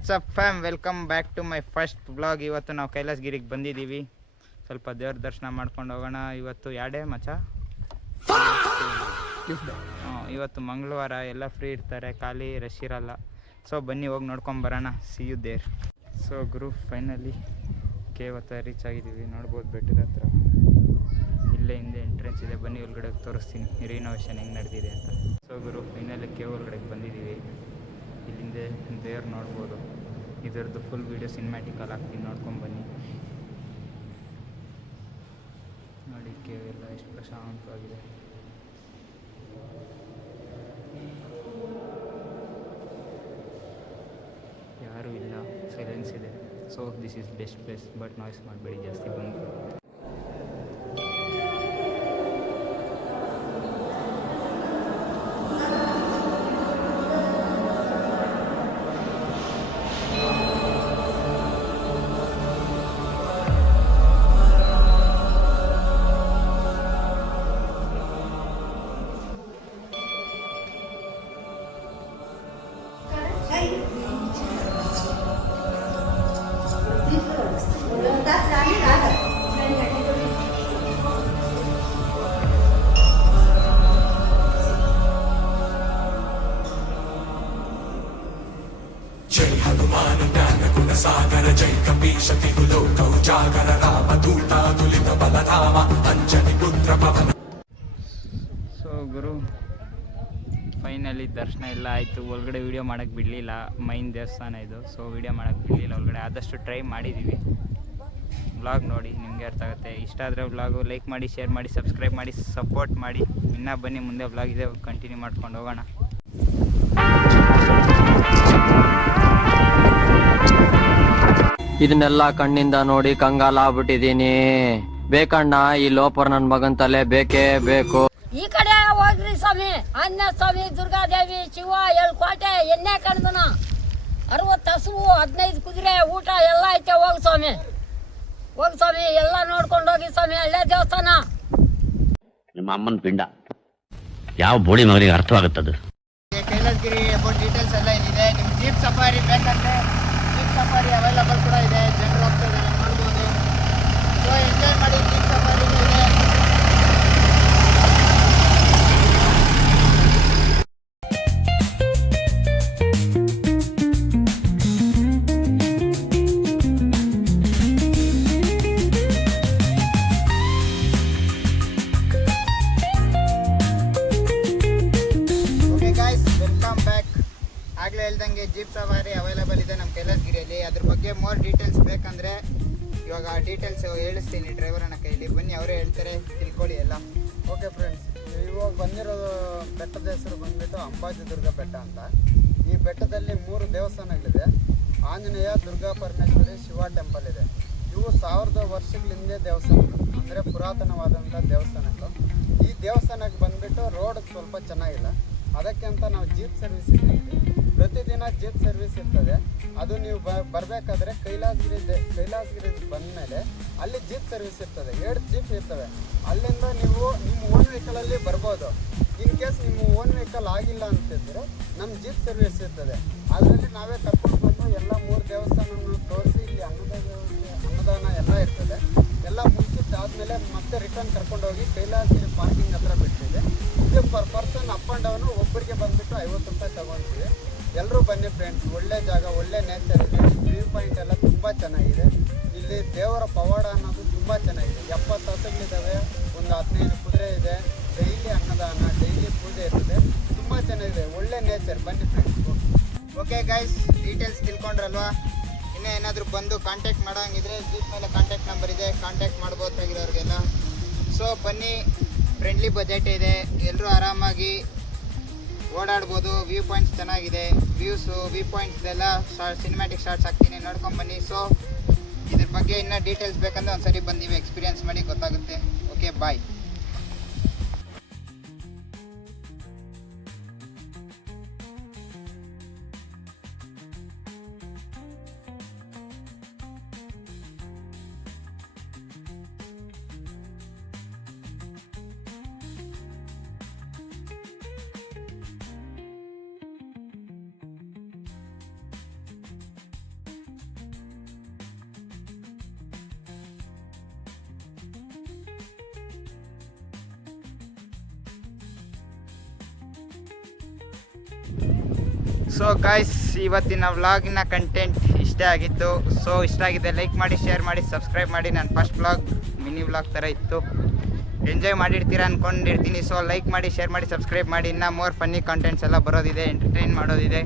WhatsApp fam, welcome back to my first blog. ಇವತ್ತು ನಾವು ಕೈಲಾಸಗಿರಿಗೆ ಬಂದಿದ್ದೀವಿ. ಸ್ವಲ್ಪ ದೇವ್ರ ದರ್ಶನ ಮಾಡ್ಕೊಂಡು ಹೋಗೋಣ. ಇವತ್ತು ಯಾಡೇ ಮಚ್ಚ, ಇವತ್ತು ಮಂಗಳವಾರ, ಎಲ್ಲ ಫ್ರೀ ಇರ್ತಾರೆ, ಖಾಲಿ ರಶ್ ಇರಲ್ಲ. ಸೊ ಬನ್ನಿ ಹೋಗಿ ನೋಡ್ಕೊಂಡು ಬರೋಣ. See you there. ಸೊ ಗುರು, ಫೈನಲಿ ಇವತ್ತು ರೀಚ್ ಆಗಿದ್ದೀವಿ. ನೋಡ್ಬೋದು ಬೆಟ್ಟದ ಹತ್ರ. ಇಲ್ಲೇ ಹಿಂದೆ ಎಂಟ್ರೆನ್ಸ್ ಇದೆ, ಬನ್ನಿ ಒಳಗಡೆ ತೋರಿಸ್ತೀನಿ ರಿನೋವೇಷನ್ ಹೆಂಗೆ ನಡೆದಿದೆ ಅಂತ. ಸೊ ಗುರು, ಫೈನಲಿ ಒಳಗಡೆ ಬಂದಿದ್ದೀವಿ. ಇಲ್ಲಿಂದೆ ದೇವ್ರು ನೋಡ್ಬೋದು. ಇದರದ್ದು ಫುಲ್ ವೀಡಿಯೋ ಸಿನಿಮ್ಯಾಟಿಕಲ್ಲಿ ಹಾಕ್ತೀನಿ, ನೋಡ್ಕೊಂಡು ಬನ್ನಿ. ನೋಡಿ ಎಲ್ಲ ಎಷ್ಟು ಪ್ರಶಾಂತವಾಗಿದೆ. ಯಾರೂ ಇಲ್ಲ, ಸೈಲೆನ್ಸ್ ಇದೆ. So this is best place, but noise ಮಾಡಬೇಡಿ ಜಾಸ್ತಿ ಬಂದು. जय हनुमान ज्ञान गुण सागर जय कपीश तिहु लोक उजागर राम दूता तुलित बलधाम अंजनी पुत्र पवन. ಸೊ ಗುರು, ಫೈನಲಿ ದರ್ಶನ ಎಲ್ಲ ಆಯಿತು. ಒಳಗಡೆ ವೀಡಿಯೋ ಮಾಡೋಕ್ಕೆ ಬಿಡಲಿಲ್ಲ, ಮೈನ್ ದೇವಸ್ಥಾನ ಇದು. ಸೊ ವೀಡಿಯೋ ಮಾಡೋಕ್ಕೆ ಬಿಡಲಿಲ್ಲ ಒಳಗಡೆ. ಆದಷ್ಟು ಟ್ರೈ ಮಾಡಿದ್ದೀವಿ. ವ್ಲಾಗ್ ನೋಡಿ, ನಿಮಗೆ ಅರ್ಥ ಆಗುತ್ತೆ. ಇಷ್ಟ ಆದರೆ ವ್ಲಾಗು ಲೈಕ್ ಮಾಡಿ, ಶೇರ್ ಮಾಡಿ, ಸಬ್ಸ್ಕ್ರೈಬ್ ಮಾಡಿ, ಸಪೋರ್ಟ್ ಮಾಡಿ. ಇನ್ನೂ ಬನ್ನಿ, ಮುಂದೆ ವ್ಲಾಗ್ ಇದೆ, ಕಂಟಿನ್ಯೂ ಮಾಡ್ಕೊಂಡು ಹೋಗೋಣ. ಇದನ್ನೆಲ್ಲ ಕಣ್ಣಿಂದ ನೋಡಿ ಕಂಗಾಲಾಗ್ಬಿಟ್ಟಿದೀನಿ. ಬೇಕಣ್ಣ, ಈ ಲೋಪರ್ ನನ್ ಮಗನ್ ತಲೆ ಬೇಕೇ ಬೇಕು. ಈ ಕಡೆ ಹೋಗ್ರಿ ಸ್ವಾಮಿ. ಆಂಜನೇಯ ಸ್ವಾಮಿ, ದುರ್ಗಾದೇವಿ, ಶಿವ, 7 ಕೋಟೆ, ಎಣ್ಣೆ ಕಣದನ, 60 ಹಸುವು, 15 ಕುದುರೆ, ಊಟ ಎಲ್ಲ ಐತೆ. ಹೋಗಿ ಸ್ವಾಮಿ, ಹೋಗಿ ಸ್ವಾಮಿ, ಎಲ್ಲ ನೋಡ್ಕೊಂಡು ಹೋಗಿ ಸ್ವಾಮಿ. ಅಲ್ಲೇ ದೇವಸ್ಥಾನ. ನಿಮ್ಮ ಅಮ್ಮನ ಪಿಂಡ ಯಾವ ಬೋಳಿ ಮಗನಿಗೆ ಅರ್ಥವಾಗುತ್ತದು. ಕೈಲಾಸಗಿರಿ ಡೀಟೇಲ್ಸ್ ಎಲ್ಲ ಏನಿದೆ. ನಿಮ್ಗೆ ಜೀಪ್ ಸಫಾರಿ ಬೇಕಂದ್ರೆ ಜೀಪ್ ಸಫಾರಿ ಅವೈಲಬಲ್ ಕೂಡ ಇದೆ. ಜನರು ಹೋಗ್ತಾ ಇದ್ದಾರೆ, ನೋಡ್ಬೋದು. ಸೊ ಎಂಜಾಯ್ ಮಾಡಿ. ಜೀಪ್ ಸಫಾರಿ ಇದೆ. ಆಗಲೇ ಹೇಳ್ದಂಗೆ ಜೀಪ್ ಸವಾರಿ ಅವೈಲೇಬಲ್ ಇದೆ ನಮ್ಮ ಕೈಲಾಸಗಿರಿಯಲ್ಲಿ. ಅದ್ರ ಬಗ್ಗೆ ಮೋರ್ ಡೀಟೇಲ್ಸ್ ಬೇಕಂದರೆ ಇವಾಗ ಡೀಟೇಲ್ಸ್ ಹೇಳಿಸ್ತೀನಿ ಡ್ರೈವರನ್ನ ಕೈಲಿ. ಬನ್ನಿ, ಅವರೇ ಹೇಳ್ತಾರೆ, ತಿಳ್ಕೊಳ್ಳಿ ಎಲ್ಲ. ಓಕೆ ಫ್ರೆಂಡ್ಸ್, ಇವಾಗ ಬಂದಿರೋದು ಬೆಟ್ಟದ ಹೆಸರು ಬಂದ್ಬಿಟ್ಟು ಅಂಬಾಜಿದುರ್ಗ ಬೆಟ್ಟ ಅಂತ. ಈ ಬೆಟ್ಟದಲ್ಲಿ 3 ದೇವಸ್ಥಾನಗಳಿದೆ. ಆಂಜನೇಯ, ದುರ್ಗಾ ಪರಮೇಶ್ವರಿ, ಶಿವ ಟೆಂಪಲ್ ಇದೆ. ಇವು 1000 ವರ್ಷಗಳ ಹಿಂದೆ ದೇವಸ್ಥಾನಗಳು, ಅಂದರೆ ಪುರಾತನವಾದಂಥ ದೇವಸ್ಥಾನಗಳು. ಈ ದೇವಸ್ಥಾನಕ್ಕೆ ಬಂದುಬಿಟ್ಟು ರೋಡ್ ಸ್ವಲ್ಪ ಚೆನ್ನಾಗಿಲ್ಲ. ಅದಕ್ಕೆ ಅಂತ ನಾವು ಜೀಪ್ ಸರ್ವಿಸ್ ಇಟ್ಟಿದ್ದೀವಿ. ಪ್ರತಿದಿನ ಜೀಪ್ ಸರ್ವಿಸ್ ಇರ್ತದೆ. ಅದು ನೀವು ಬರಬೇಕಾದ್ರೆ ಕೈಲಾಸಗಿರಿ ಬಂದಮೇಲೆ ಅಲ್ಲಿ ಜೀಪ್ ಸರ್ವಿಸ್ ಇರ್ತದೆ. 2 ಜೀಪ್ ಇರ್ತವೆ. ಅಲ್ಲಿಂದ ನೀವು ನಿಮ್ಮ ಓನ್ ವೆಹಿಕಲಲ್ಲಿ ಬರ್ಬೋದು. ಇನ್ ಕೇಸ್ ನಿಮ್ಮ ಓನ್ ವೆಹಿಕಲ್ ಆಗಿಲ್ಲ ಅಂತಿದ್ರೆ ನಮ್ಮ ಜೀಪ್ ಸರ್ವಿಸ್ ಇರ್ತದೆ. ಅದರಲ್ಲಿ ನಾವೇ ಕರ್ಕೊಂಡು ಬಂದು ಎಲ್ಲ 3 ದೇವಸ್ಥಾನವನ್ನು ತೋರಿಸಿ, ಇಲ್ಲಿ ಅನ್ನದಾನ ಎಲ್ಲ ಇರ್ತದೆ. ಎಲ್ಲ ಮುಗಿಸಿದ್ದಾದ್ಮೇಲೆ ಮತ್ತೆ ರಿಟರ್ನ್ ಕರ್ಕೊಂಡೋಗಿ ಕೈಲಾಸಗಿರಿ ಪಾರ್ಕಿಂಗ್ ಹತ್ರ ಬಿಟ್ಟಿದೆ. ಇದು per person up and down ಒಬ್ಬರಿಗೆ ಬಂದುಬಿಟ್ಟು 50 ರೂಪಾಯಿ ತಗೊಳ್ತೀವಿ. ಎಲ್ಲರೂ ಬನ್ನಿ ಫ್ರೆಂಡ್ಸ್, ಒಳ್ಳೆ ಜಾಗ, ಒಳ್ಳೆ ನೇಚರ್ ಇದೆ. ವ್ಯೂ ಪಾಯಿಂಟ್ ಎಲ್ಲ ತುಂಬ ಚೆನ್ನಾಗಿದೆ. ಇಲ್ಲಿ ದೇವರ ಪವಾಡ ಅನ್ನೋದು ತುಂಬ ಚೆನ್ನಾಗಿದೆ. 70 ಹಸುಗಳಿದ್ದಾವೆ, ಒಂದು 15 ಕುದುರೆ ಇದೆ. ಡೈಲಿ ಅನ್ನದಾನ, ಡೈಲಿ ಪೂಜೆ ಇರ್ತದೆ. ತುಂಬ ಚೆನ್ನಾಗಿದೆ, ಒಳ್ಳೆ ನೇಚರ್. ಬನ್ನಿ ಫ್ರೆಂಡ್ಸ್. ಓಕೆ ಗೈಸ್, ಡೀಟೇಲ್ಸ್ ತಿಳ್ಕೊಂಡ್ರಲ್ವಾ? ಇನ್ನೂ ಏನಾದರೂ ಬಂದು ಕಾಂಟ್ಯಾಕ್ಟ್ ಮಾಡೋಂಗಿದ್ರೆ ಜೀಪ್ ಮೇಲೆ ಕಾಂಟ್ಯಾಕ್ಟ್ ನಂಬರ್ ಇದೆ, ಕಾಂಟ್ಯಾಕ್ಟ್ ಮಾಡ್ಬೋದಾಗಿರೋರಿಗೆಲ್ಲ. ಸೊ ಬನ್ನಿ, ಫ್ರೆಂಡ್ಲಿ ಬಜೆಟ್ ಇದೆ, ಎಲ್ಲರೂ ಆರಾಮಾಗಿ ಓಡಾಡ್ಬೋದು. ವ್ಯೂ ಪಾಯಿಂಟ್ಸ್ ಚೆನ್ನಾಗಿದೆ. ವ್ಯೂ ಪಾಯಿಂಟ್ಸ್ದೆಲ್ಲ ಸಿನಿಮ್ಯಾಟಿಕ್ ಶಾರ್ಟ್ಸ್ ಹಾಕ್ತೀನಿ, ನೋಡ್ಕೊಂಬನ್ನಿ. ಸೊ ಇದ್ರ ಬಗ್ಗೆ ಇನ್ನೂ ಡೀಟೇಲ್ಸ್ ಬೇಕಂದ್ರೆ ಒಂದ್ಸರಿ ಬಂದು ನೀವು ಎಕ್ಸ್ಪೀರಿಯನ್ಸ್ ಮಾಡಿ ಗೊತ್ತಾಗುತ್ತೆ. ಓಕೆ, ಬಾಯ್. ಸೊ ಗಾಯ್ಸ್ ಇವತ್ತಿನ ವ್ಲಾಗಿನ ಕಂಟೆಂಟ್ ಇಷ್ಟೇ ಆಗಿತ್ತು. ಸೊ ಇಷ್ಟ ಆಗಿದೆ ಲೈಕ್ ಮಾಡಿ, ಶೇರ್ ಮಾಡಿ, ಸಬ್ಸ್ಕ್ರೈಬ್ ಮಾಡಿ. ನನ್ನ ಫಸ್ಟ್ ವ್ಲಾಗ್ ಮಿನಿ ವ್ಲಾಗ್ ಥರ ಇತ್ತು. ಎಂಜಾಯ್ ಮಾಡಿರ್ತೀರ ಅಂದ್ಕೊಂಡಿರ್ತೀನಿ. ಸೊ ಲೈಕ್ ಮಾಡಿ, ಶೇರ್ ಮಾಡಿ, ಸಬ್ಸ್ಕ್ರೈಬ್ ಮಾಡಿ. ಇನ್ನೂ ಮೋರ್ ಫನ್ನಿ ಕಂಟೆಂಟ್ಸ್ ಎಲ್ಲ ಬರೋದಿದೆ, ಎಂಟರ್ಟೈನ್ ಮಾಡೋದಿದೆ.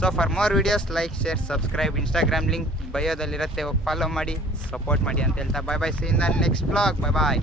So for more videos like, share, subscribe. Instagram link ಬಯೋದಲ್ಲಿರುತ್ತೆ, ಹೋಗಿ ಫಾಲೋ ಮಾಡಿ, ಸಪೋರ್ಟ್ ಮಾಡಿ ಅಂತ ಹೇಳ್ತಾ bye bye. See in the next vlog. Bye bye.